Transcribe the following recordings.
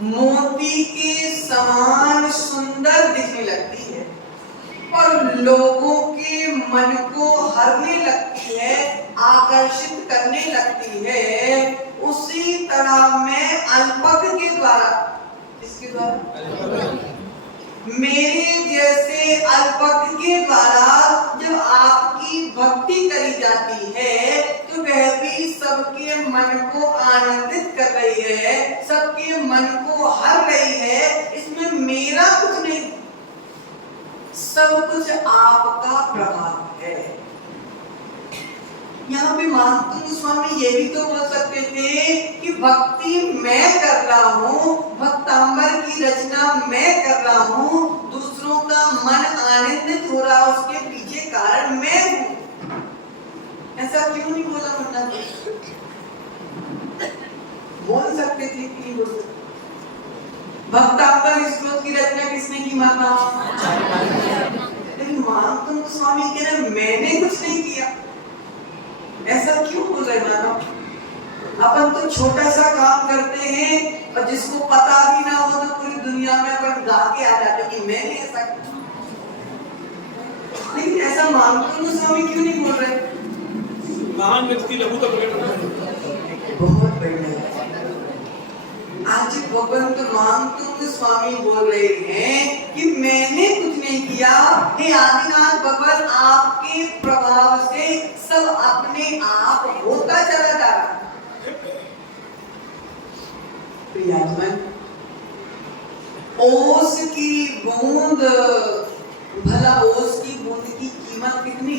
मोती के समान सुंदर दिखने लगती है और लोगों के मन को हरने लगती है, आकर्षित करने लगती है, उसी तरह मैं अल्पक के द्वारा, किसके द्वारा? मेरे जैसे अल्पक के द्वारा जब आपकी भक्ति करी जाती है तो वह भी सबके मन को आनंदित कर रही है, सबके मन को हर रही है। इसमें मेरा कुछ नहीं, सब कुछ आपका प्रभाव है। यहाँ पे महात्मा स्वामी ये भी तो बोल सकते थे कि भक्ति मैं कर रहा हूँ, भक्तांबर की रचना मैं कर रहा हूँ, दूसरों का मन आनंदित हो रहा, उसके पीछे कारण मैं हूँ। ऐसा क्यों नहीं बोला मुन्ना? बोल सकते थे कि नहीं बोल सकते? भक्तांबर स्त्रोत की रचना किसने की माता? लेकिन महात्मा स्वामी कह रहे मैंने कुछ नहीं किया। ऐसा क्यों बोल रहे मानव? अपन तो छोटा सा काम करते हैं और जिसको पता भी ना हो तो पूरी दुनिया में अपन गा के आ जाते कि मैंने ऐसा किया। लेकिन ऐसा महात्मा स्वामी क्यों नहीं बोल रहे? महान व्यक्ति लघुता प्रकट बहुत बढ़िया। आज भगवंत महात्मा स्वामी बोल रहे हैं कि मैंने कुछ नहीं किया, हे आदिनाथ भगवान आपके प्रभाव से सब अपने आप होता चला जा रहा। प्रियात्मन, ओस की बूंद, भला ओस की बूंद की कीमत कितनी?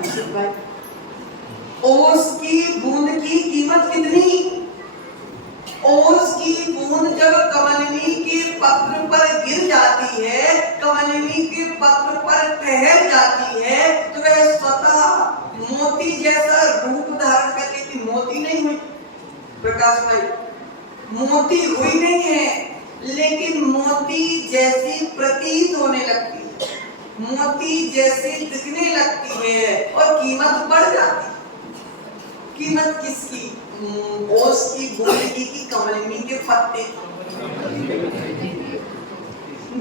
अशोक भाई, ओस की बूंद की कीमत कितनी? ओस की बूंद जब कमलनी के पत्र पर गिर जाती है, कमलनी के पत्र पर ठहर जाती है, तो वह स्वतः मोती जैसा रूप धारण कर लेती। मोती नहीं हुई प्रकाश भाई, मोती हुई नहीं है, लेकिन मोती जैसी प्रतीत होने लगती है, मोती जैसी दिखने लगती है और कीमत बढ़ जाती है। कीमत किसकी? ओस की बूंद की कमलनी के पत्ते।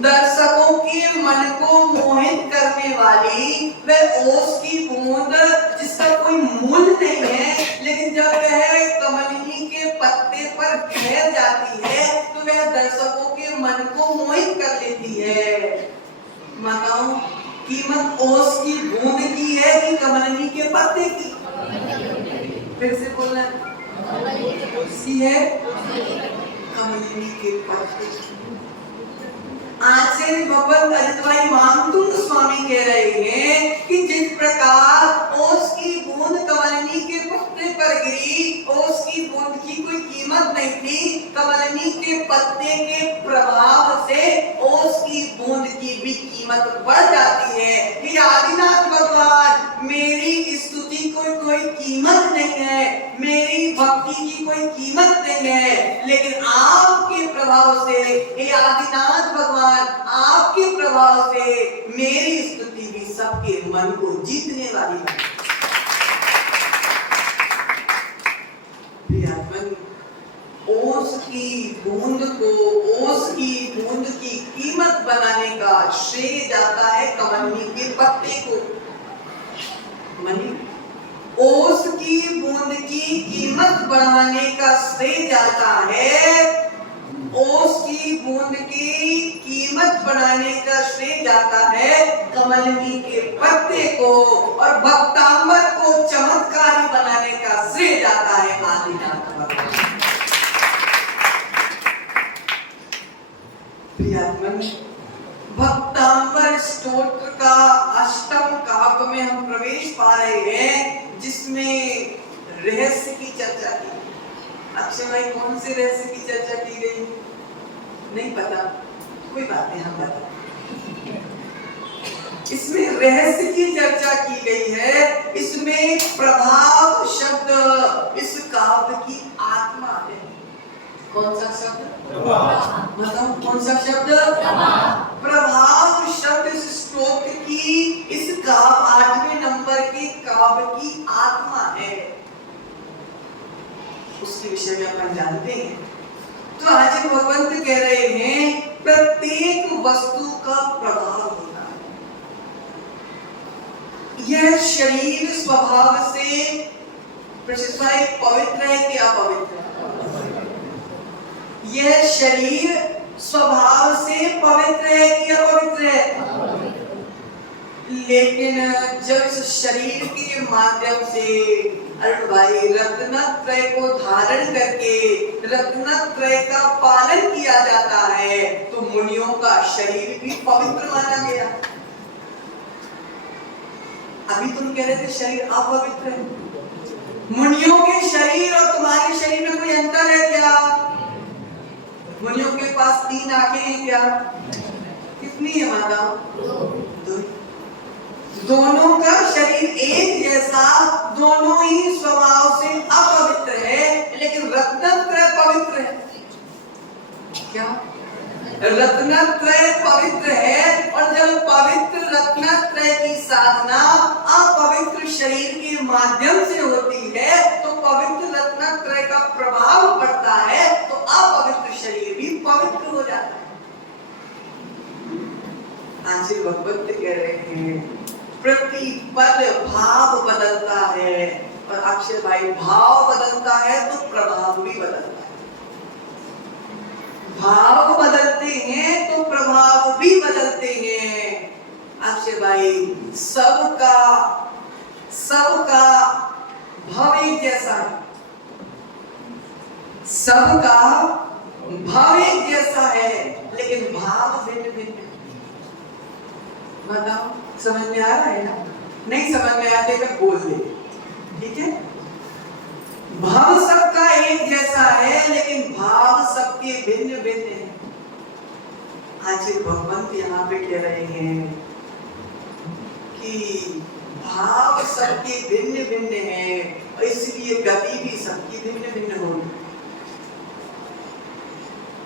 दर्शकों के मन को मोहित करने वाली वह ओस की बूंद जिसका कोई मूल्य नहीं है, लेकिन जब वह कमलनी के पत्ते पर ठहर जाती है तो वह दर्शकों के मन को मोहित कर लेती है। माताओं, कीमत ओस की बूंद की है कि कमलनी के पत्ते की? फिर से बोलना है कमलनी के पत्ते। आचार्य भगवत अजितभाई महामतुंग स्वामी कह रहे हैं कि जिस प्रकार ओस की बूंद कमलनी के पत्ते पर गिरी, ओस की बूंद की कोई कीमत नहीं थी, कमलनी के पत्ते के प्रभाव से ओस की बूंद की भी कीमत बढ़ जाती है। कि आदिनाथ भगवान, मेरी स्तुति को कोई कीमत नहीं है, मेरी भक्ति की कोई कीमत नहीं है, लेकिन आपके प्रभाव से, हे आदिनाथ भगवान, आपके प्रभाव से मेरी स्तुति भी सबके मन को जीतने वाली है। ओस की बूंद को, ओस की बूंद की कीमत बनाने का श्रेय जाता है कमलनी के पत्ते को। मनी, ओस की बूंद की कीमत बढ़ाने का श्रेय जाता है, ओस की बूंद की कीमत बढ़ाने का श्रेय जाता है कमलनी के पत्ते को, और भक्तांबर को चमत्कारी बनाने का श्रेय जाता है आदिनाथ भगवान। प्रियात्मन, भक्तांबर स्तोत्र का अष्टम काव्य में हम प्रवेश पा रहे हैं, जिसमें रहस्य की चर्चा की। अक्षय भाई, कौन से रहस्य की चर्चा की गई? नहीं पता? कोई बात नहीं, हम बता। इसमें रहस्य की चर्चा की गई है। इसमें प्रभाव शब्द इस काव्य की आत्मा है। कौन सा शब्द? मतलब कौन सा शब्द? प्रभाव शब्द इस स्तोत्र की, इस काव्य 8वें नंबर के काव्य की आत्मा है। उसके विषय में अपन जानते हैं। तो आज भगवंत कह रहे हैं प्रत्येक वस्तु का प्रभाव होता है। यह शरीर स्वभाव से पवित्र है कि अपवित्र है? यह शरीर स्वभाव से पवित्र है कि अपवित्र है? लेकिन जब इस शरीर के माध्यम से अरे भाई रत्नत्रय को धारण करके रत्नत्रय का पालन किया जाता है तो मुनियों का शरीर भी पवित्र माना गया। अभी तुम कह रहे थे शरीर अपवित्र है। मुनियों के शरीर और तुम्हारे शरीर में कोई अंतर है क्या? मुनियों के पास 3 आंखें हैं क्या? कितनी है माता? 2। दोनों का शरीर एक जैसा, दोनों ही स्वभाव से अपवित्र है, लेकिन रत्नत्रय पवित्र है। क्या? रत्नत्रय पवित्र है, और जब पवित्र रत्नत्रय की साधना अपवित्र शरीर के माध्यम से होती है तो पवित्र रत्नत्रय का प्रभाव पड़ता है, तो अपवित्र शरीर भी पवित्र हो जाता है। आज भगवत कह रहे हैं प्रतिपल भाव बदलता है, और अक्षय भाई भाव बदलता है तो प्रभाव भी बदलता है। भाव बदलते हैं तो प्रभाव भी बदलते हैं। अक्षय भाई सबका भाव एक जैसा है, सबका भाव एक जैसा है, लेकिन भाव भिन्न भिन्न है। बताओ समझ में आ रहा है ना? नहीं समझ में आते मैं बोल दे, ठीक है? भाव सबका एक जैसा है, लेकिन भाव सबके भिन्न भिन्न है। आज भगवंत यहाँ पे कह रहे हैं कि भाव सबके भिन्न भिन्न है, और इसलिए गति भी सबकी भिन्न भिन्न होगी।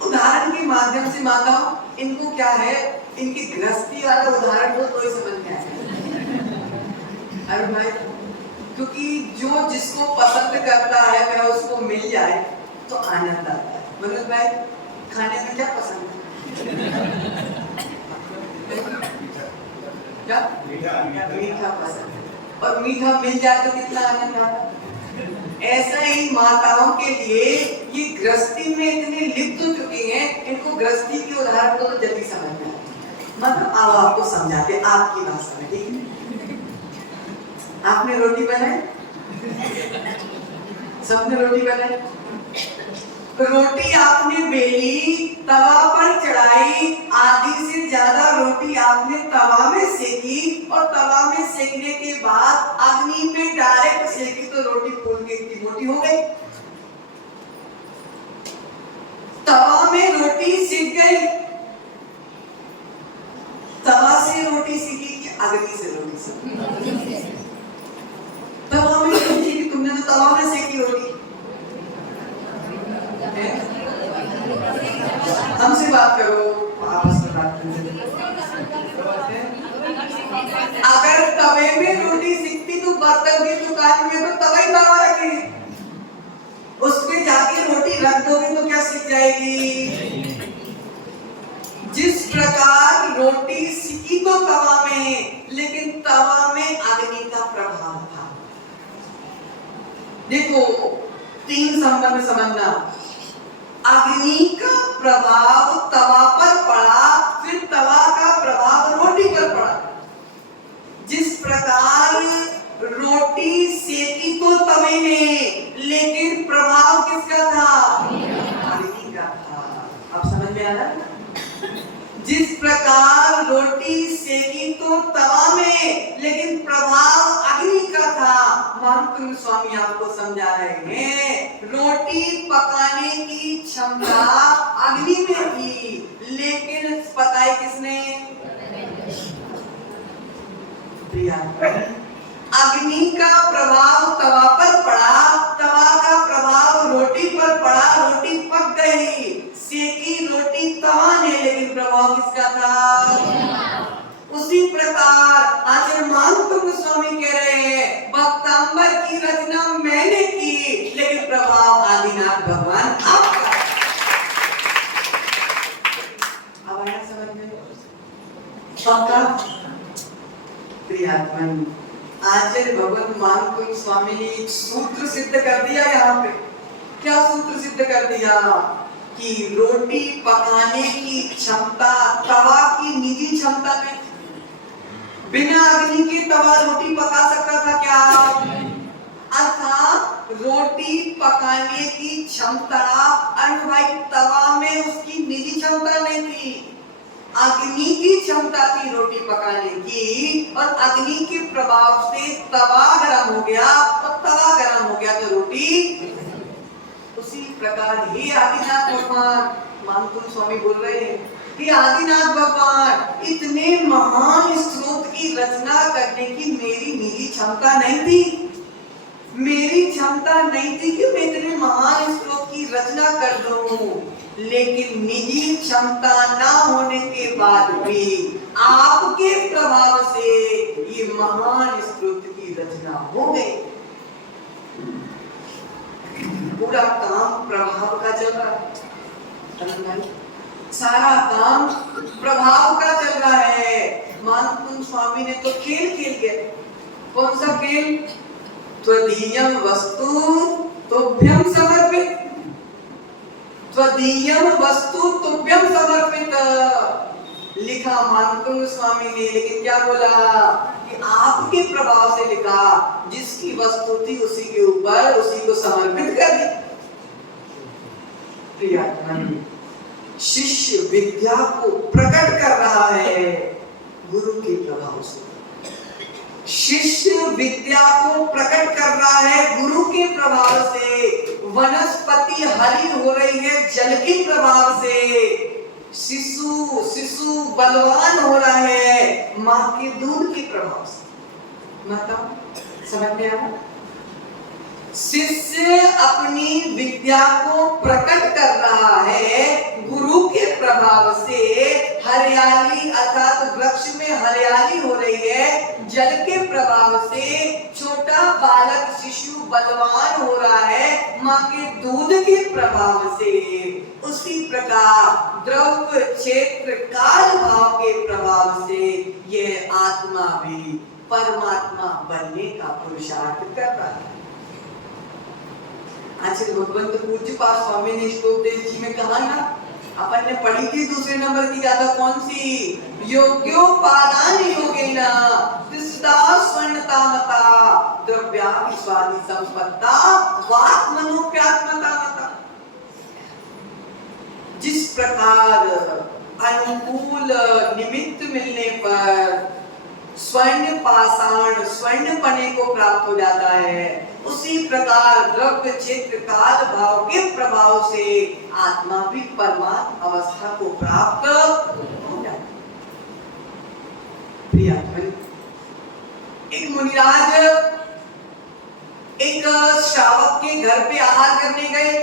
उदाहरण के माध्यम से माता इनको क्या है, इनकी गृहस्थी वाला उदाहरण तो ही समझ में आएगा। अरे भाई, क्योंकि जो जिसको पसंद करता है वह उसको मिल जाए तो आनंद आता है। मतलब भाई खाने में क्या पसंद है? क्या? मीठा पसंद है, और मीठा मिल जाए तो कितना आनंद आता है। ऐसा ही माताओं के लिए ये गृहस्थी में इतने लिप्त हो चुके हैं, इनको गृहस्थी के उदाहरण तो जल्दी समझ में आते। मतलब अब आपको समझाते आपकी भाषा में, ठीक है? आपने रोटी बनाई, सबने रोटी बनाई, रोटी आपने बेली, तवा पर चढ़ाई, आधी से ज्यादा रोटी आपने तवा में सेकी, और तवा में सेकने के बाद अग्नि पे डायरेक्ट सेकी तो रोटी फूल के इतनी मोटी हो गई। तवा में रोटी सिक गई, तवा से रोटी सीखी कि अग्नि से रोटी सीखी? तवा में रोटी सीखी तुमने, तो तवा में सेकी रोटी। हमसे बात करो, आपस में बात करो। अगर तवे में रोटी सीखती तो बर्तन की दुकान में तो तवा ही तवा रखेगी, उसमें जाके रोटी रख दोगे तो क्या सीख जाएगी? जिस प्रकार रोटी सीखी तो तवा में, लेकिन तवा में अग्नि का प्रभाव था। देखो 3 संबंध समझना। अग्नि का प्रभाव तवा पर पड़ा, फिर तवा का प्रभाव रोटी पर पड़ा। जिस प्रकार रोटी सेकी तो तवे में, लेकिन प्रभाव किसका था? अग्नि का था। अब समझ में आ रहा है? जिस प्रकार रोटी सेकी तो तवा में, लेकिन प्रभाव अग्नि का था। मानकुंड स्वामी आपको समझा रहे हैं, रोटी पकाने की क्षमता अग्नि में थी, लेकिन पकाई किसने? अग्नि का प्रभाव तवा पर पड़ा, तवा का प्रभाव रोटी पर पड़ा, रोटी पक गई। सेकी रोटी तवा ने, लेकिन प्रभाव किसका था? उसी प्रकार आचार्य मानकुंड स्वामी कह रहे हैं, भक्तांबर की रचना मैंने की, लेकिन प्रभाव आदिनाथ भगवान आपका। प्रियात्मन, आचार्य भगवान मानकुंज स्वामी ने एक सूत्र सिद्ध कर दिया यहाँ पे। क्या सूत्र सिद्ध कर दिया? कि रोटी पकाने की क्षमता तवा की निजी क्षमता में, बिना अग्नि के तवा रोटी पका सकता था क्या? अर्थात रोटी पकाने की क्षमता भाई तवा में उसकी निजी क्षमता नहीं थी, अग्नि की क्षमता थी रोटी पकाने की। और अग्नि के प्रभाव से तवा गर्म हो गया, और तवा गर्म हो गया तो रोटी। उसी प्रकार ही आदिनाथ भगवान मानकुंज स्वामी बोल रहे हैं कि आदिनाथ भगवान, इतने महान स्रोत की रचना करने की मेरी निजी क्षमता नहीं थी। मेरी क्षमता नहीं थी कि मैं इतने महान स्रोत की रचना कर दूं, लेकिन निजी क्षमता ना होने के बाद भी आपके प्रभाव से ये महान स्रोत की रचना हो गई। पूरा काम प्रभाव का चल रहा है, सारा काम प्रभाव का चल रहा है। मानकुंज स्वामी ने तो खेल खेल के, कौन सा खेल? त्वदीयम वस्तु तुभ्यम समर्पित, त्वदीयम वस्तु तुभ्यम समर्पित लिखा मानकुंज स्वामी ने। लेकिन क्या बोला? कि आपके प्रभाव से लिखा, जिसकी वस्तु थी उसी के ऊपर उसी को समर्पित कर दी। प्रियात्मन, शिष्य विद्या को प्रकट कर रहा है गुरु के प्रभाव से। शिष्य विद्या को प्रकट कर रहा है गुरु के प्रभाव से। वनस्पति हरी हो रही है जल के प्रभाव से। शिशु बलवान हो रहा है माँ के दूध के प्रभाव से। मतलब समझ में आया? शिष्य अपनी विद्या को प्रकट कर रहा है गुरु के प्रभाव से। हरियाली अर्थात वृक्ष में हरियाली हो रही है जल के प्रभाव से। छोटा बालक शिशु बलवान हो रहा है माँ के दूध के प्रभाव से। उसी प्रकार द्रव्य क्षेत्र काल भाव के प्रभाव से यह आत्मा भी परमात्मा बनने का पुरुषार्थ कर रहा है। आचार्य भगवंत पूज्य पाद स्वामी ने स्तोपदेश जी में कहा ना, अपन ने पढ़ी थी दूसरे नंबर की ज्यादा, कौन सी? योग्योपादान योगेन तिस्ता स्वर्णता मता द्रव्याभिस्वादी संपत्ता वात्मनोप्यात्मता मता। जिस प्रकार अनुकूल निमित्त मिलने पर स्वर्ण पाषाण स्वर्ण पने को प्राप्त हो जाता है, उसी प्रकार द्रव्य क्षेत्र काल भाव के प्रभाव से आत्मा भी परमात्म अवस्था को प्राप्त हो जाता है। एक मुनिराज एक श्रावक के घर पे आहार करने गए।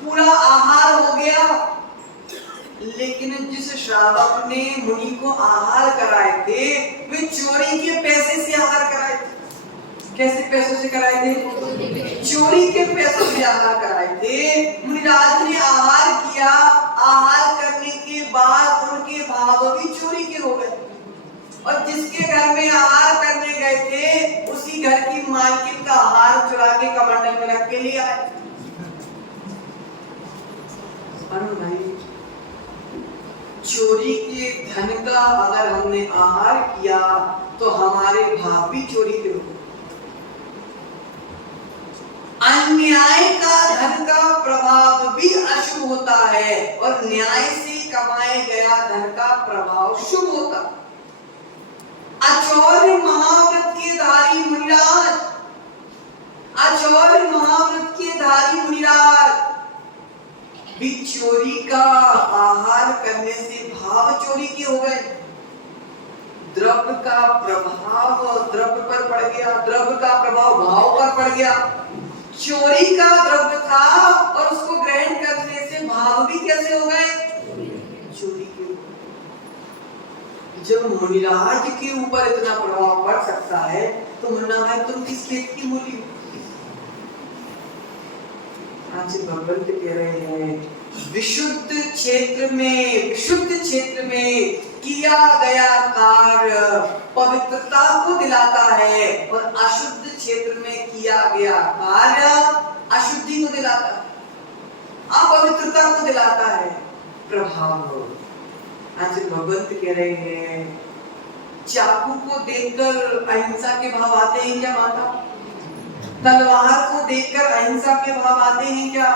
पूरा आहार हो गया, लेकिन जिस श्रावक ने मुनि को आहार कराए थे वे चोरी के पैसे से आहार कराए थे। कैसे पैसों से कराए थे? चोरी के पैसों से आहार कराए थे। मुनिराज ने आहार किया, आहार करने के बाद उनके भाव भी चोरी के हो गए। और जिसके घर में आहार करने गए थे उसी घर की मालकिन का आहार चुरा के कमंडल में रख के ले आए। चोरी के धन का अगर हमने आहार किया तो हमारे भाव भी चोरी के हो। अन्याय का धन का प्रभाव भी अशुभ होता है और न्याय से कमाए गया धन का प्रभाव शुभ होता। अचौर्य महाव्रत के धारी मुनिराज, अचौर्य महाव्रत के धारी मुनिराज भी चोरी का आहार करने से भाव चोरी के हो गए। द्रव्य का प्रभाव द्रव्य पर पड़ गया, द्रव्य का प्रभाव भाव पर पड़ गया। चोरी का द्रव्य था और उसको ग्रहण करने से भाव भी कैसे हो गए? चोरी के। जब मुनिराज के ऊपर इतना प्रभाव पड़ सकता है तो मुन्ना भाई तुम किस खेत की मूली हो? आज भगवंत कह रहे हैं विशुद्ध क्षेत्र में किया गया कार्य पवित्रता को दिलाता है और अशुद्ध क्षेत्र में किया गया कार्य अशुद्धि को दिलाता है, अपवित्रता को दिलाता है। प्रभाव आज भगवंत कह रहे हैं, चाकू को देखकर अहिंसा के भाव आते हैं क्या माता? तलवार को देखकर अहिंसा के भाव आते हैं क्या?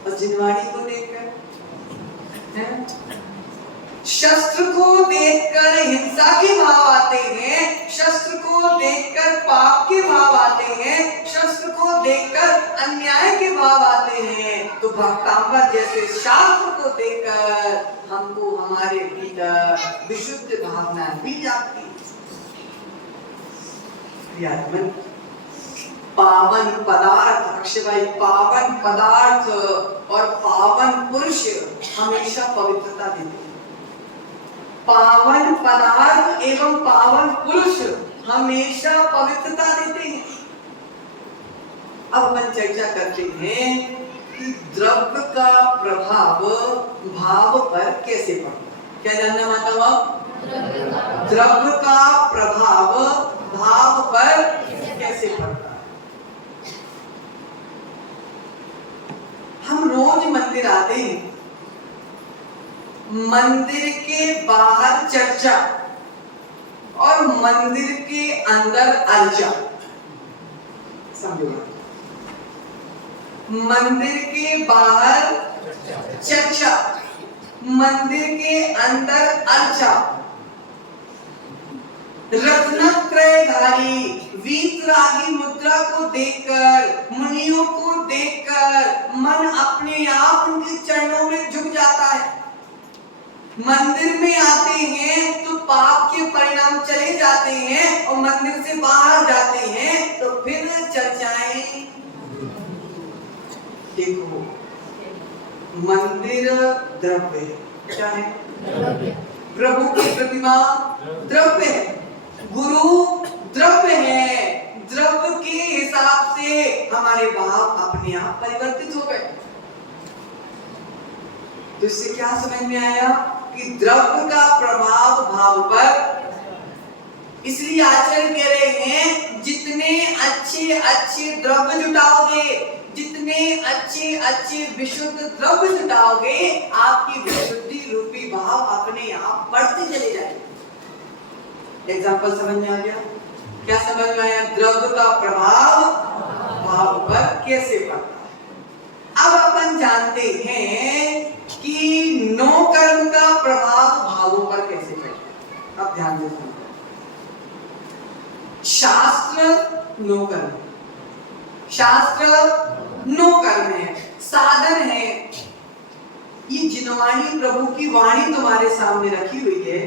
और जिनवाड़ी को देखकर, शस्त्र को देखकर हिंसा के भाव आते हैं, शस्त्र को देखकर पाप के भाव आते हैं, शस्त्र को देखकर अन्याय के भाव आते हैं। तो भक्तांबर जैसे शास्त्र को देखकर हमको हमारे भीतर विशुद्ध भावना भी जाती है। पावन पदार्थ, अक्षय भाई, पावन पदार्थ और पावन पुरुष हमेशा पवित्रता देते हैं। पावन पदार्थ एवं पावन पुरुष हमेशा पवित्रता देते हैं। अब हम चर्चा करते हैं कि द्रव्य का प्रभाव भाव पर कैसे पड़ता है। क्या जानना माता बाप? द्रव्य का प्रभाव भाव पर कैसे पड़ता है। हम रोज मंदिर आते हैं, मंदिर के बाहर चर्चा और मंदिर के अंदर अर्चा, समझो। मंदिर के बाहर चर्चा, मंदिर के अंदर अर्चा। रत्नत्रयधारी वीतरागी मुद्रा को देखकर, मुनियों को देखकर मन अपने आप उनके चरणों में झुक जाता है। मंदिर में आते हैं तो पाप के परिणाम चले जाते हैं और मंदिर से बाहर जाते हैं तो फिर चर्चाएं। देखो, मंदिर द्रव्य है, क्या है? प्रभु की प्रतिमा द्रव्य है, गुरु द्रव्य है। द्रव्य के हिसाब से हमारे भाव अपने आप परिवर्तित हो गए। तो इससे क्या समझ में आया कि द्रव्य का प्रभाव भाव पर, इसलिए आचार्य कह रहे हैं जितने अच्छे अच्छे द्रव्य जुटाओगे, जितने अच्छे अच्छे विशुद्ध द्रव्य जुटाओगे, आपकी विशुद्धि रूपी भाव अपने आप बढ़ते चले जाएंगे। एग्जाम्पल समझ में आ गया? क्या समझ में आया? द्रव्य का प्रभाव भाव पर कैसे पड़ता है। अब अपन जानते हैं कि नो कर्म का प्रभाव भावों पर कैसे पड़ता है। अब ध्यान दें, शास्त्र नो कर्म, शास्त्र नो कर्म है, साधन है। ये जिनवाणी प्रभु की वाणी तुम्हारे सामने रखी हुई है।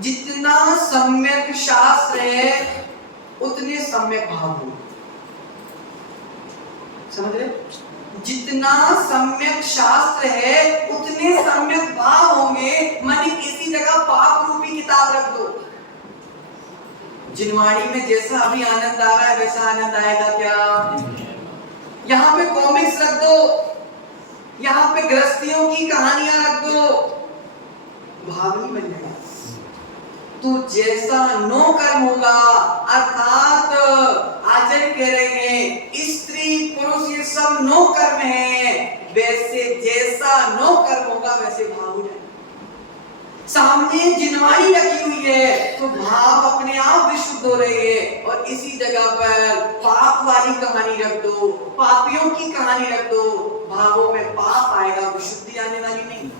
जितना सम्यक शास्त्र है उतने सम्यक भाव हो, समझ रहे? जितना सम्यक शास्त्र है उतने सम्यक भाव होंगे। माने किसी जगह पाप रूपी किताब रख दो, जिनवाणी में जैसा अभी आनंद आ रहा है वैसा आनंद आएगा क्या? यहाँ पे कॉमिक्स रख दो, यहाँ पे गृहस्थियों की कहानियां रख दो, भाव नहीं बनेगा। तो जैसा नो कर्म होगा, अर्थात आचार्य कह रहे हैं स्त्री पुरुष ये सब नो कर्म है, वैसे जैसा नो कर्म होगा वैसे भाव हो जाएगा। सामने जिनवाणी रखी हुई है तो भाव अपने आप विशुद्ध हो रहे हैं। और इसी जगह पर पाप वाली कहानी रख दो, पापियों की कहानी रख दो, भावों में पाप आएगा, विशुद्धि आने वाली नहीं।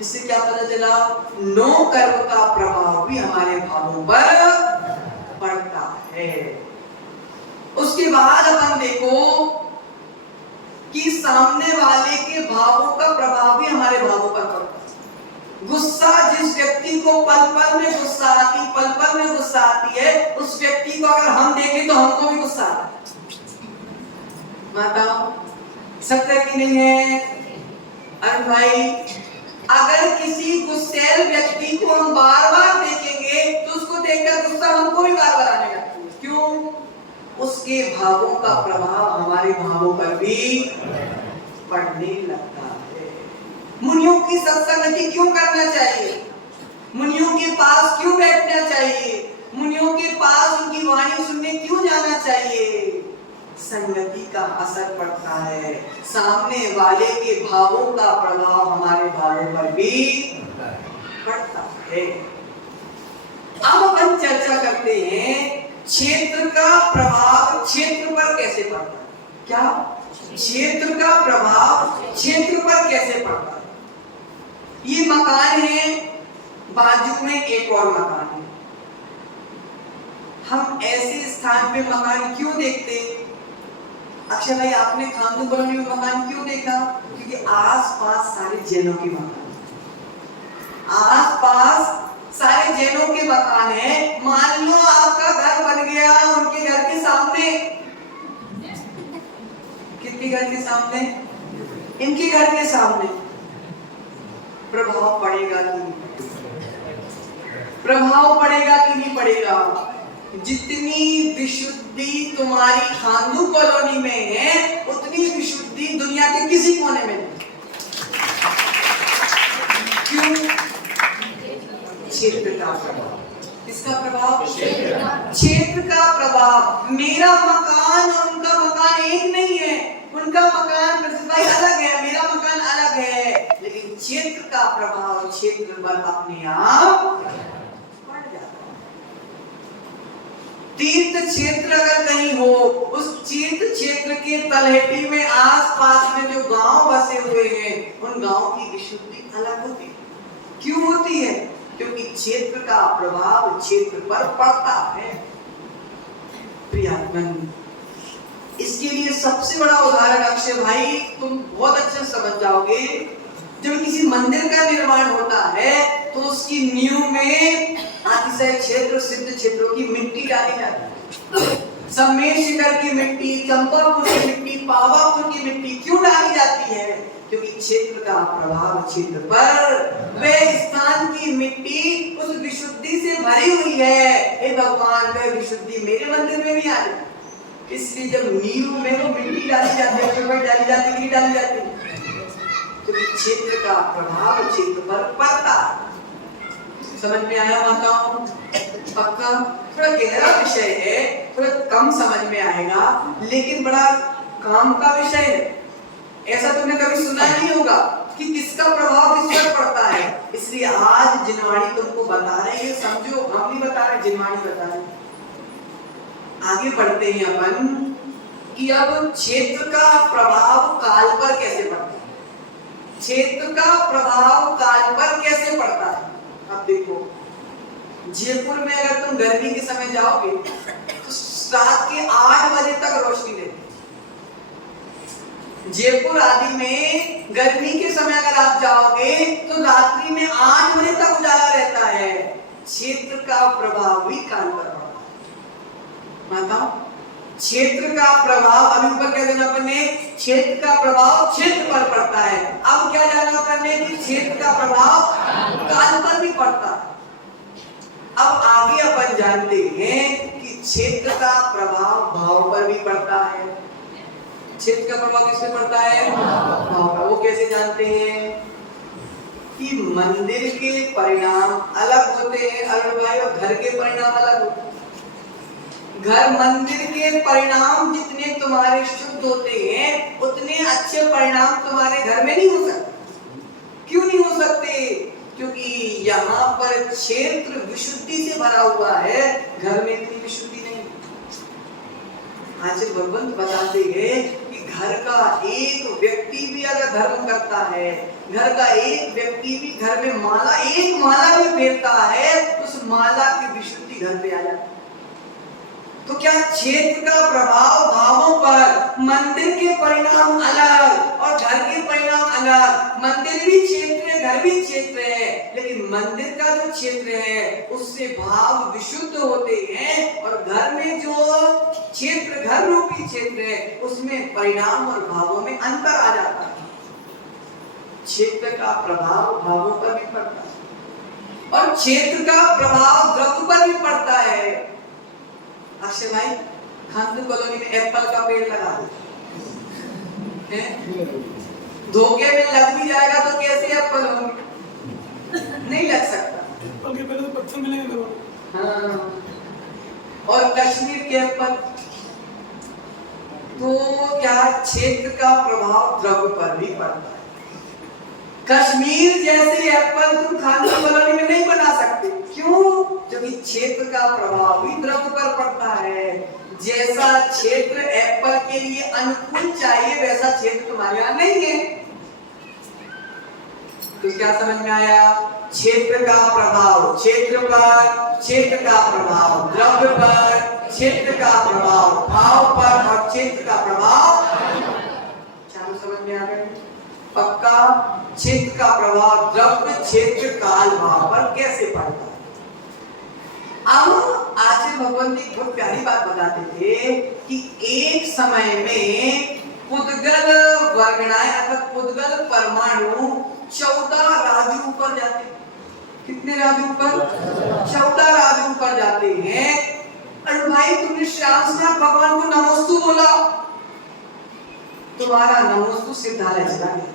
इससे क्या पता चला? नो कर्म का प्रभाव भी हमारे भावों पर पड़ता है। उसके बाद अपन देखो कि सामने वाले के भावों का प्रभाव भी हमारे भावों पर पड़ता है। गुस्सा जिस व्यक्ति को पल पल में गुस्सा आती, पल पल में गुस्सा आती है, उस व्यक्ति को अगर हम देखें तो हमको भी गुस्सा आता है। माता सत्य की नहीं है? अरे भाई, अगर किसी गुस्सैल व्यक्ति को हम बार बार देखेंगे तो उसको देखकर गुस्सा हमको भी बार बार आने लगता है। क्यों? उसके भावों का प्रभाव हमारे भावों पर भी पड़ने लगता है। मुनियों की सत्संगति क्यों करना चाहिए? मुनियों के पास क्यों बैठना चाहिए? मुनियों के पास उनकी वाणी सुनने क्यों जाना चाहिए? संगति का असर पड़ता है, सामने वाले के भावों का प्रभाव हमारे भावों पर भी पड़ता है। अब अपन चर्चा करते हैं क्षेत्र का प्रभाव क्षेत्र पर कैसे पड़ता है। क्या क्षेत्र का प्रभाव क्षेत्र पर कैसे पड़ता है? ये मकान है, बाजू में एक और मकान है। हम ऐसे स्थान पे मकान क्यों देखते हैं? अक्षय भाई, आपने खानदू कॉलोनी में मकान क्यों देखा? क्योंकि आसपास सारे जैनों के मकान, आसपास सारे जैनों के मकान है। मान लो आपका घर बन गया उनके घर के सामने, किसके घर के सामने? इनके घर के सामने। प्रभाव पड़ेगा कि नहीं? प्रभाव पड़ेगा कि नहीं पड़ेगा? जितनी विशुद्धि तुम्हारी खानदू कॉलोनी में है, उतनी विशुद्धि दुनिया के किसी कोने में नहीं। क्यों? क्षेत्र का प्रभाव। किसका प्रभाव? क्षेत्र का प्रभाव। मेरा मकान और उनका मकान एक नहीं है। उनका मकान भाई अलग है, मेरा मकान अलग है, लेकिन क्षेत्र का प्रभाव क्षेत्र पर अपने आप पड़ जाता है। तीर्थ क्षेत्र अगर कहीं हो, उस तीर्थ क्षेत्र के तलहटी में आसपास में जो गांव बसे हुए हैं, उन गांव की विशुद्धि अलग होती है। क्यों होती है? क्योंकि क्षेत्र का प्रभाव क्षेत्र पर पड़ता है। प्रियात्मन, इसके लिए सबसे बड़ा उदाहरण अक्षय भाई तुम बहुत अच्छे समझ जाओगे। जब किसी मंदिर का निर्माण होता है तो उसकी नींव में अतिशय क्षेत्र सिद्ध क्षेत्रों की मिट्टी डाली जाती है। सम्मेर शिखर की मिट्टी, चंपापुर की मिट्टी, पावापुर की मिट्टी क्यों डाली जाती है? क्योंकि क्षेत्र का प्रभाव क्षेत्र पर, वे स्थान की मिट्टी उस विशुद्धि से भरी हुई है। हे भगवान, वे विशुद्धि मेरे मंदिर में भी आ जाए। इसलिए जब नींव में वो मिट्टी डाली जाती है, फिर डाली जाती है, डाली जाती है, क्योंकि क्षेत्र का प्रभाव क्षेत्र पर पड़ता है। समझ में आया माताओं? पक्का? थोड़ा गहरा विषय है, थोड़ा कम समझ में आएगा, लेकिन बड़ा काम का विषय है। ऐसा तुमने कभी सुना नहीं होगा कि किसका प्रभाव किस पर पड़ता है। इसलिए आज जिनवाणी तुमको बता रहे हैं, समझो, हम नहीं बता रहे, जिनवाणी बता रहे। आगे बढ़ते हैं अपन कि अब क्षेत्र का प्रभाव काल पर कैसे पड़ता है। क्षेत्र का प्रभाव काल पर कैसे पड़ता है? अब देखो, जयपुर में अगर तुम गर्मी के समय जाओगे तो रात के 8 बजे तक रोशनी रहती है। जयपुर आदि में गर्मी के समय अगर आप जाओगे तो रात्रि में 8 बजे तक उजाला रहता है। क्षेत्र का प्रभाव भी काल पर पड़ता है। माताओं, क्षेत्र का प्रभाव, अभी ऊपर क्या जाना अपन ने? क्षेत्र का प्रभाव क्षेत्र पर पड़ता है। अब क्या जाना अपन ने कि क्षेत्र का प्रभाव काल पर भी पड़ता है। अब आगे अपन जानते हैं कि क्षेत्र का प्रभाव भाव पर भी पड़ता है। क्षेत्र का प्रभाव किस पे पड़ता है? भाव पर। वो कैसे जानते हैं? कि मंदिर के परिणाम अलग होते हैं अरुण भाई, और घर के परिणाम अलग होते हैं। घर मंदिर के परिणाम जितने तुम्हारे शुद्ध होते हैं, उतने अच्छे परिणाम तुम्हारे घर में नहीं हो सकते। क्यों नहीं हो सकते? क्योंकि यहाँ पर क्षेत्र विशुद्धि से भरा हुआ है, घर में इतनी विशुद्धि नहीं। आज भगवंत बताते हैं कि घर का एक व्यक्ति भी अगर धर्म करता है, घर का एक व्यक्ति भी घर में माला, एक माला भी फेरता है, उस माला की विशुद्धि घर पे आ जाती है। तो क्या क्षेत्र का प्रभाव भावों पर, मंदिर के परिणाम अलग और घर के परिणाम अलग। मंदिर भी क्षेत्र है, घर भी क्षेत्र है, लेकिन मंदिर का जो क्षेत्र है उससे भाव विशुद्ध होते हैं, और घर में जो क्षेत्र, घर रूपी क्षेत्र है, उसमें परिणाम और भावों में अंतर आ जाता है। क्षेत्र का प्रभाव भावों पर भी पड़ता है, और क्षेत्र का प्रभाव द्रव्य पर भी पड़ता है। अक्षय भाई, खानदू कॉलोनी में एप्पल का पेड़ लगा दो, धोखे में लग भी जाएगा तो कैसे एप्पल होंगे? नहीं लग सकता। एप्पल के पहले तो पत्थर मिलेंगे। हाँ। और कश्मीर के ऊपर तो क्या क्षेत्र का प्रभाव द्रव्य पर भी पड़ता है। कश्मीर जैसे एप्पल तुम खाने कॉलोनी में नहीं बना सकते, क्यों? क्योंकि क्षेत्र का प्रभाव भी द्रव्य पर पड़ता है। जैसा क्षेत्र एप्पल के लिए अनुकूल चाहिए वैसा क्षेत्र तुम्हारे यहाँ नहीं है। तो क्या समझ में आया? क्षेत्र का प्रभाव क्षेत्र पर, क्षेत्र का प्रभाव द्रव्य पर, क्षेत्र का प्रभाव भाव पर और क्षेत्र का प्रभाव, चारों समझ में आ गए? पक्का? क्षेत्र का प्रभाव द्रव्य क्षेत्र काल भाव पर कैसे पड़ता है? अब आचार्य भगवान जी बहुत प्यारी बात बताते थे कि एक समय में पुद्गल वर्गणाएं अर्थात पुद्गल परमाणु 14 राजू पर जाते हैं। कितने राजू पर? 14 राजू पर जाते हैं। और भाई तुमने श्याम से भगवान को नमोस्तु बोला, तुम्हारा नमोस्तु सिद्धालय चला गया,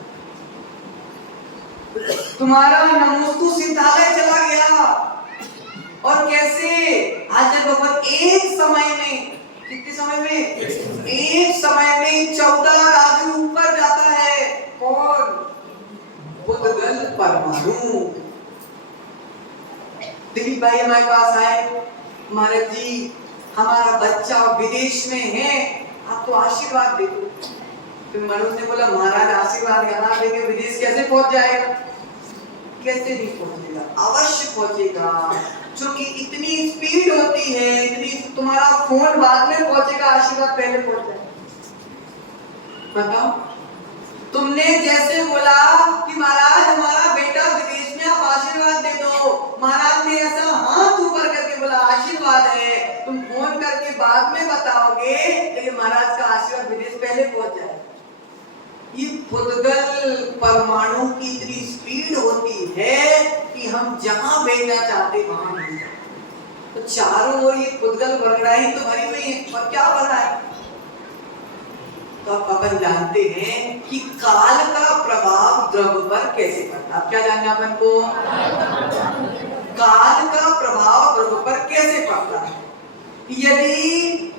तुम्हारा नमोस्तु सिद्धालय चला गया। और कैसे? आचार्य भगवान एक समय में, कितने समय में? एक समय में 14 राजू ऊपर जाता है। कौन? पुद्गल परमाणु। दिलीप भाई हमारे पास आए, महाराज जी हमारा बच्चा विदेश में है, आप तो आशीर्वाद दे दो। फिर मनोज ने बोला महाराज आशीर्वाद यहाँ देके विदेश कैसे पहुंच जाएगा? कैसे नहीं पहुंचेगा? अवश्य पहुंचेगा, क्योंकि इतनी स्पीड होती है, इतनी, तुम्हारा फोन बाद में पहुंचेगा, आशीर्वाद पहले पहुंच जाएगा। बताओ, तुमने जैसे बोला कि महाराज हमारा बेटा विदेश में, आप आशीर्वाद दे दो, महाराज ने ऐसा हाथ ऊपर करके बोला आशीर्वाद है, तुम फोन करके बाद में बताओगे, लेकिन महाराज का आशीर्वाद विदेश पहले पहुंच जाए। ये पुद्गल परमाणु की इतनी स्पीड होती है कि हम जहां भेजना चाहते वहां भेज सकते। तो चारों ओर ये पुद्गल वर्गणाएं तो भरी हुई है, और क्या बना है? तो अपन जानते हैं कि काल का प्रभाव द्रव्य पर कैसे पड़ता है। अब क्या जानना अपन को? काल का प्रभाव द्रव्य पर कैसे पड़ता है। यदि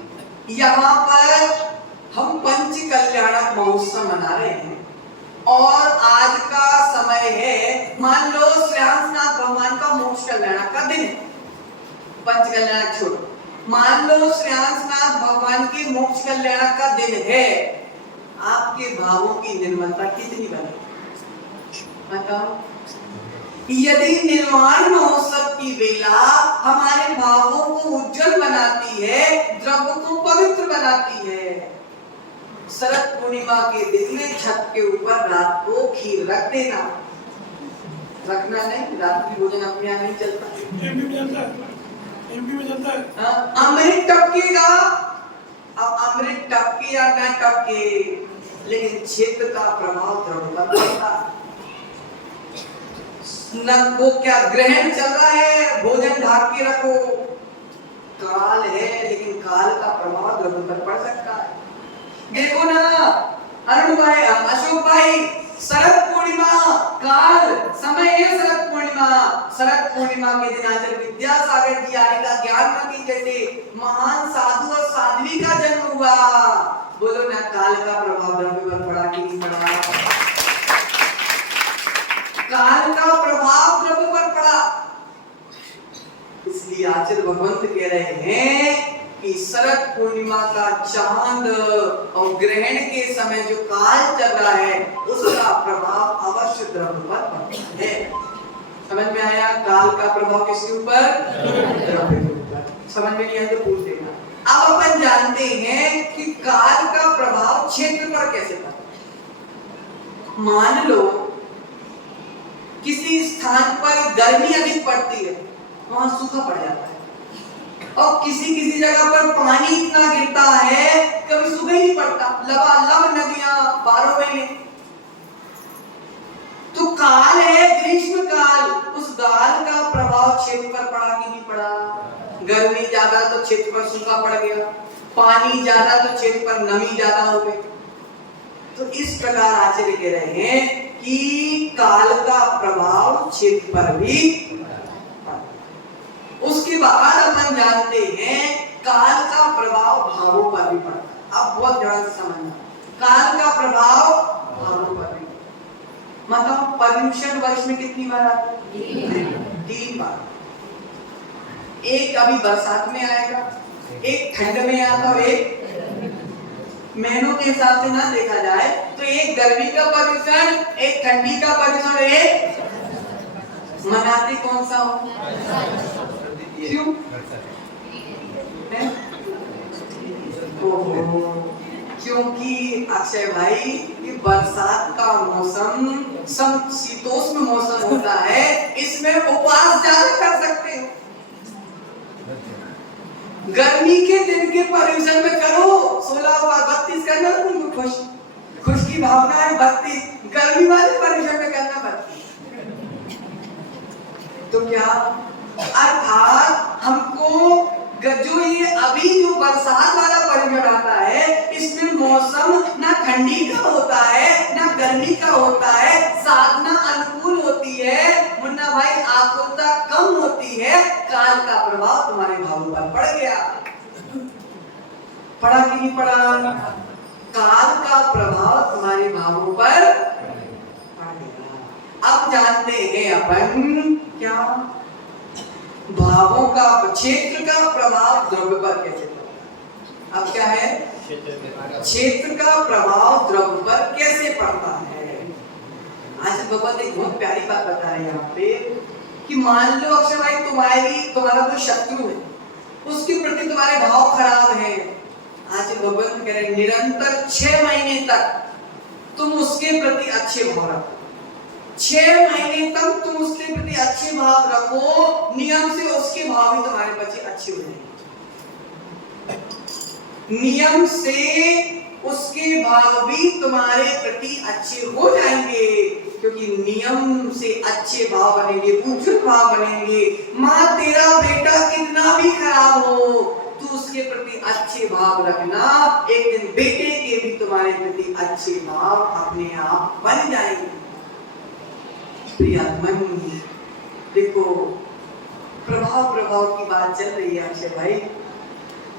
यहाँ पर हम पंच कल्याणक महोत्सव मना रहे हैं और आज का समय है, मान लो श्रेयांसनाथ भगवान का मोक्ष कल्याणक का दिन है, पंच कल्याणक छोड़ो, मान लो श्रेयांसनाथ भगवान के मोक्ष कल्याणक का दिन है, आपके भावों की निर्मलता कितनी बने? बताओ। यदि निर्वाण महोत्सव की वेला हमारे भावों को उज्जवल बनाती है, द्रव्य को पवित्र बनाती है, शरद पूर्णिमा के दिन में छत के ऊपर रात को खीर रख देना, रखना नहीं, रात्रि भोजन अपने यहाँ नहीं चलता, एमपी में चलता है। अमृत टपकेगा, अब अमृत टपके या न टपके, लेकिन क्षेत्र का प्रभाव द्रव्य पर पड़ता है। न वो क्या ग्रहण चल रहा है, भोजन ढाक के रखो, काल है, लेकिन काल का प्रभाव द्रव्य पर पड़ सकता है। देखो ना अरुण भाई, अशोक भाई, शरद पूर्णिमा काल समय है, शरद पूर्णिमा, शरद पूर्णिमा के दिन आचार्य विद्यासागर जी आर्य का ज्ञान की जैसे महान साधु और साध्वी का जन्म हुआ। बोलो ना, काल का प्रभाव द्रव्य पर पड़ा कि नहीं पड़ा? काल का प्रभाव द्रव्य पर पड़ा। इसलिए आचार्य भगवंत कह रहे हैं कि शरद पूर्णिमा का चांद और ग्रहण के समय जो काल चल रहा है, उसका प्रभाव अवश्य द्रव्य पर पड़ता है। समझ में आया? काल का प्रभाव किसके ऊपर? द्रव्य के ऊपर। समझ में नहीं आया तो पूछ देना। अब अपन जानते हैं कि काल का प्रभाव क्षेत्र पर कैसे पड़ता है। मान लो किसी स्थान पर गर्मी अधिक पड़ती है, वहां सूखा पड़ जाता है, और किसी जगह पर पानी इतना गिरता है कभी सूखा ही नहीं पड़ता, लबालब नदियां 12 महीने। तो काल है ग्रीष्म काल, उस काल का प्रभाव क्षेत्र पर पड़ा कि नहीं पड़ा? गर्मी ज्यादा तो क्षेत्र पर सूखा पड़ गया, पानी ज्यादा तो क्षेत्र पर नमी ज्यादा हो गई। तो इस प्रकार आचार्य कह रहे हैं कि काल का प्रभाव क्षेत्र पर भी। उसके बाद जानते हैं काल का प्रभाव भावों पर भी पड़ता है। आप बहुत ध्यान से समझना, काल का प्रभाव भावों पर भी। मतलब पर्यूषण वर्ष में कितनी बार आता है? 3 बार। एक अभी बरसात में आएगा, एक ठंड में आता और एक महीनों के हिसाब से ना देखा जाए तो एक गर्मी का पर्यूषण, एक ठंडी का पर्यूषण, एक मनाते कौन सा हो? क्यों? क्योंकि अक्षय भाई ये बरसात का मौसम समशीतोष्ण मौसम होता है, इसमें उपवास ज्यादा कर सकते हो। गर्मी के दिन के पर्यूषण में करो 16 बार 32 करना, तुमको खुश की भावना है 32, गर्मी वाले पर्यूषण में करना 32। तो क्या अर्थात हमको जो ये अभी जो बरसात वाला पर्यूषण आता है, इसमें मौसम ना ठंडी का होता है ना गर्मी का होता है, साधना अनुकूल होती है, मुन्ना भाई आकुलता कम होती है। काल का प्रभाव तुम्हारे भावों पर पड़ गया। पड़ा कि नहीं पड़ा? काल का प्रभाव तुम्हारे भावों पर पड़ गया। अब जानते हैं अपन क्या भावों का क्षेत्र का प्रभाव द्रव्य पर कैसे पड़ता है। अब क्या है? क्षेत्र का प्रभाव द्रव्य पर कैसे पड़ता है। आज बाबा ने बहुत प्यारी बात बताई यहाँ पे कि मान लो अक्षय भाई तुम्हारा जो शत्रु है उसके प्रति तुम्हारे भाव खराब है। आज बाबा कह रहे निरंतर 6 महीने तक तुम उसके प्रति अच्छे भाव रखो। 6 महीने तक तुम उसके प्रति अच्छे भाव रखो, नियम से उसके भाव भी तुम्हारे प्रति अच्छे हो जाएंगे। नियम से उसके भाव भी तुम्हारे प्रति अच्छे हो जाएंगे, क्योंकि नियम से अच्छे भाव बनेंगे, उज्जवल भाव बनेंगे। माँ तेरा बेटा कितना भी खराब हो, तू उसके प्रति अच्छे भाव रखना, एक दिन बेटे के भी तुम्हारे प्रति अच्छे भाव अपने आप बन जाएंगे। प्रियतमन देखो प्रभाव की बात चल रही है अक्षय भाई।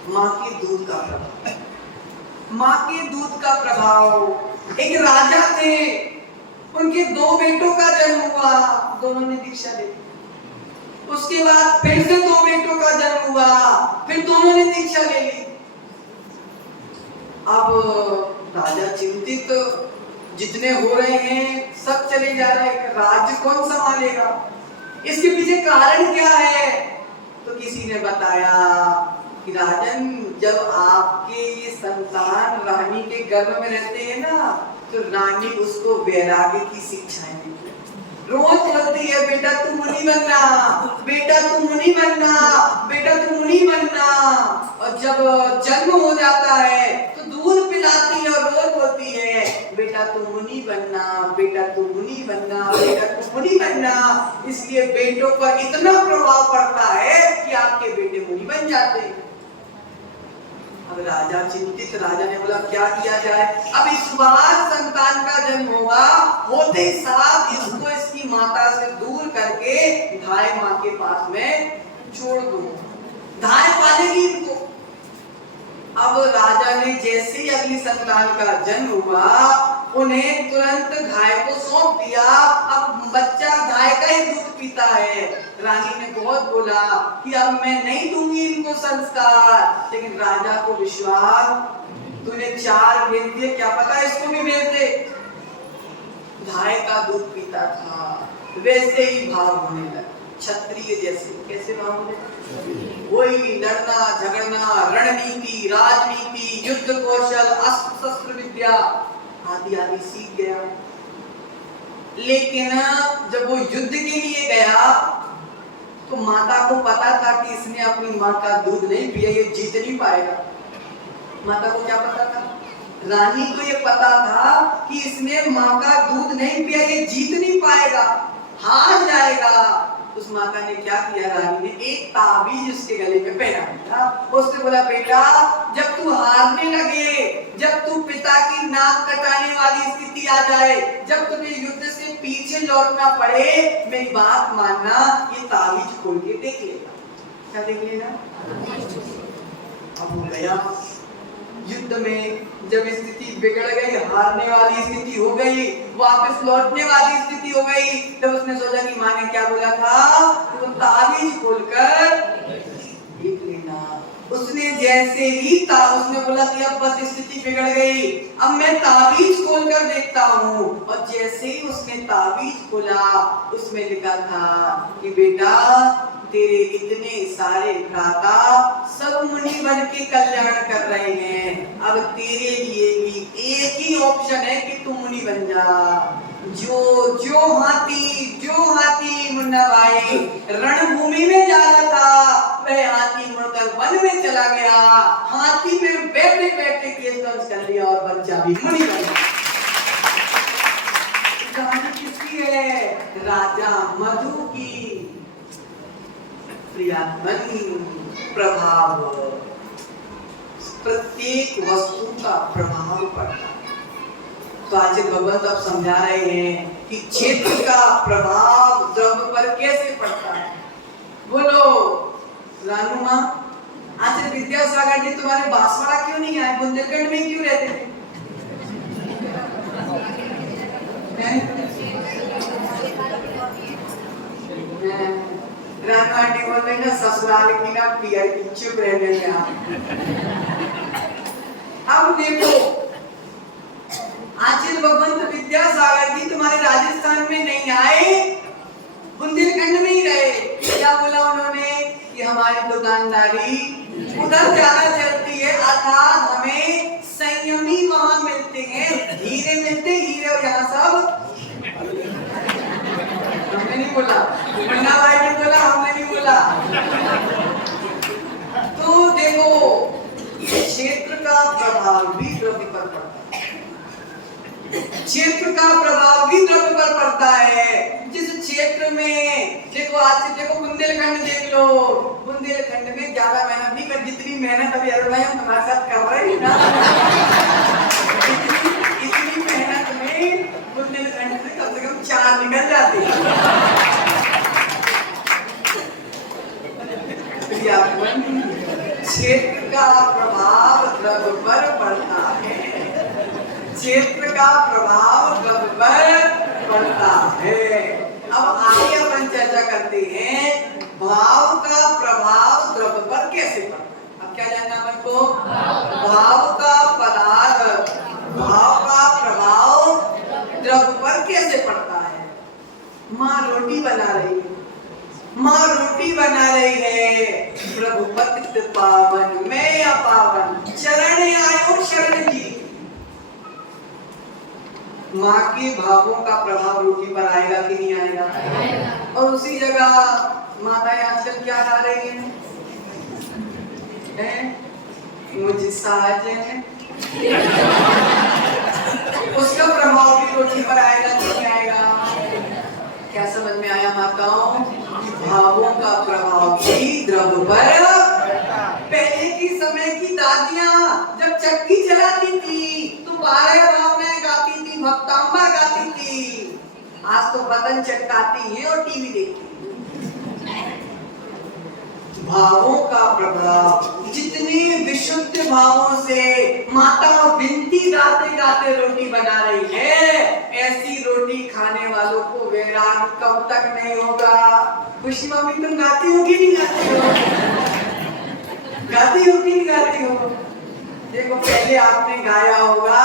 माँ के दूध का प्रभाव, माँ के दूध का प्रभाव। एक राजा थे, उनके 2 बेटों का जन्म हुआ, दोनों ने दीक्षा ली। उसके बाद फिर से 2 बेटों का जन्म हुआ, फिर दोनों ने दीक्षा ले ली। अब राजा चिंतित, जितने हो रहे हैं सब चले जा रहे हैं, राज्य कौन संभालेगा, इसके पीछे कारण क्या है? तो किसी ने बताया कि राजन जब आपके ये संतान रानी के गर्भ में रहते हैं ना, तो रानी उसको वैराग्य की शिक्षाएं देती है। रोज बोलती है बेटा तू मुनि बनना, बेटा तू मुनि बनना, बेटा तू मुनि बनना। और जब जन्म हो जाता है तो दूध पिलाती है और रोज बोलती है बेटा तू मुनि बनना, बेटा तू मुनि बनना, बेटा तू मुनि बनना। इसलिए बेटों पर इतना प्रभाव पड़ता है कि आपके बेटे मुनि बन जाते हैं। अब राजा चिंतित, राजा ने बोला क्या किया जाए। अब इस बार संतान का जन्म होगा, होते साथ इसको इसकी माता से दूर करके धाय माँ के पास में छोड़ दो, धाय पालेगी इनको। अब राजा ने जैसे ही अगली संतान का जन्म हुआ, उन्हें तुरंत गाय को सौंप दिया। अब बच्चा गाय का ही दूध पीता है। रानी ने बहुत बोला कि अब मैं नहीं दूंगी इनको संस्कार, लेकिन राजा को विश्वास, तूने 4 भेज दिए, क्या पता इसको भी भेज दे। गाय का दूध पीता था, वैसे ही भाव होने लगा क्षत्रिय जैसे। कैसे भाव होने लगा? वही लड़ना झगड़ना, रणनीति, राजनीति, युद्ध कौशल, अस्त्र शस्त्र विद्या आदि आदि सीख गया। लेकिन जब वो युद्ध के लिए गया तो माता को पता था कि इसने अपनी माँ का दूध नहीं पिया, ये जीत नहीं पाएगा। माता को क्या पता था? रानी को ये पता था कि इसने माँ का दूध नहीं पिया, ये जीत नहीं पाएगा, हार जाएगा। उस माता ने क्या किया, रानी ने एक ताबीज उसके गले पे पहना दिया। उसने बोला बेटा जब तू हारने लगे, जब तू पिता की नाक कटाने वाली स्थिति आ जाए, जब तुम्हें युद्ध से पीछे लौटना पड़े, मेरी बात मानना, ये ताबीज खोल के देख लेगा। क्या देख लेना? अब हो गया युद्ध में जब स्थिति बिगड़ गई, हारने वाली स्थिति हो गई, वापस लौटने वाली स्थिति हो गई, तब उसने सोचा कि माँ ने क्या बोला था, तुम ताबीज खोलकर देख लेना। उसने जैसे ही उसने बोला कि अब बस स्थिति बिगड़ गई, अब मैं ताबीज खोलकर देखता हूँ, और जैसे ही उसने ताबीज खोला उसमें लिखा था कि बेटा तेरे इतने सारे भ्राता सब मुनि बन के कल्याण कर रहे हैं, अब तेरे लिए भी एक ही ऑप्शन है कि तू मुनि बन जा। जो हाथी मुन्ना भाई रणभूमि में जा रहा था, वह हाथी मुड़कर वन में चला गया, हाथी में बैठे बैठे केस दर्ज कर लिया और बच्चा भी मुनि बन गया। कहानी किसकी है? राजा मधु की। प्रियात्मन प्रभाव, प्रत्येक वस्तु का प्रभाव पड़ता है। तो आज भगवत अब समझा रहे हैं कि क्षेत्र का प्रभाव द्रव्य पर कैसे पड़ता है। बोलो रानू माँ, आज विद्यासागर जी तुम्हारे बांसवाड़ा क्यों नहीं आए? बुंदेलखंड में क्यों रहते थे? रानू आंटी बोल रही ना, ससुराल की ना पियर की, चुप रहने में आप। अब देखो आचार्य भगवंत विद्यासागर जी तुम्हारे राजस्थान में नहीं आए, बुंदेलखंड में ही रहे। क्या बोला उन्होंने कि हमारी दुकानदारी उधर ज्यादा चलती है, अर्थात हमें संयमी वहां मिलते हैं, हीरे मिलते, हीरे और यहाँ सब हमने नहीं बोला, मुन्ना भाई ने बोला, हमने नहीं बोला। तो देखो क्षेत्र का प्रभाव भी द्रव्य पर पड़ता है, क्षेत्र का प्रभाव भी द्रव्य पर पड़ता है। जिस क्षेत्र में देखो, आज से देखो बुंदेलखंड देख लो, बुंदेलखंड में ज्यादा मेहनत नहीं कर, जितनी मेहनत अभी अरुण हम तुम्हारे साथ कर रहे हैं ना, इतनी मेहनत में बुंदेलखंड से कम 4 निकल जाते हैं। क्षेत्र का प्रभाव द्रव्य पर पड़ता है, क्षेत्र का प्रभाव द्रव्य पर पड़ता है। अब आगे अपन चर्चा करते हैं भाव का प्रभाव द्रव्य पर कैसे पड़ता है। अब क्या जानना अपन को? भाव का पदार्थ, भाव का प्रभाव द्रव्य पर कैसे पड़ता है। माँ रोटी बना रही है, माँ रोटी बना रही है, प्रभु पतित पावन मैं अपावन शरण आयो शरण जी। माँ के भावों का प्रभाव रोटी पर आएगा कि नहीं आएगा? और उसी जगह माताएं आजकल क्या गा रही हैं? मुझ साजन, उसका प्रभाव भी रोटी पर आएगा कि नहीं आएगा? क्या समझ में आया माताओं? भावों का प्रभाव भी द्रव्य पर। पहले की समय की दादियां जब चक्की चलाती थी तो 12 भाव में गाती थी, भक्तांबा गाती थी। आज तो बटन चटकाती है और टीवी देखती है। भावों का प्रभाव, जितने विशुद्ध भावों से माता विनती गाते गाते रोटी बना रही है, ऐसी रोटी खाने वालों को वैराग कब तक नहीं होगा। खुशी मम्मी तुम गाती हो कि नहीं गाती हो? गाती हो कि नहीं गाती हो? देखो पहले आपने गाया होगा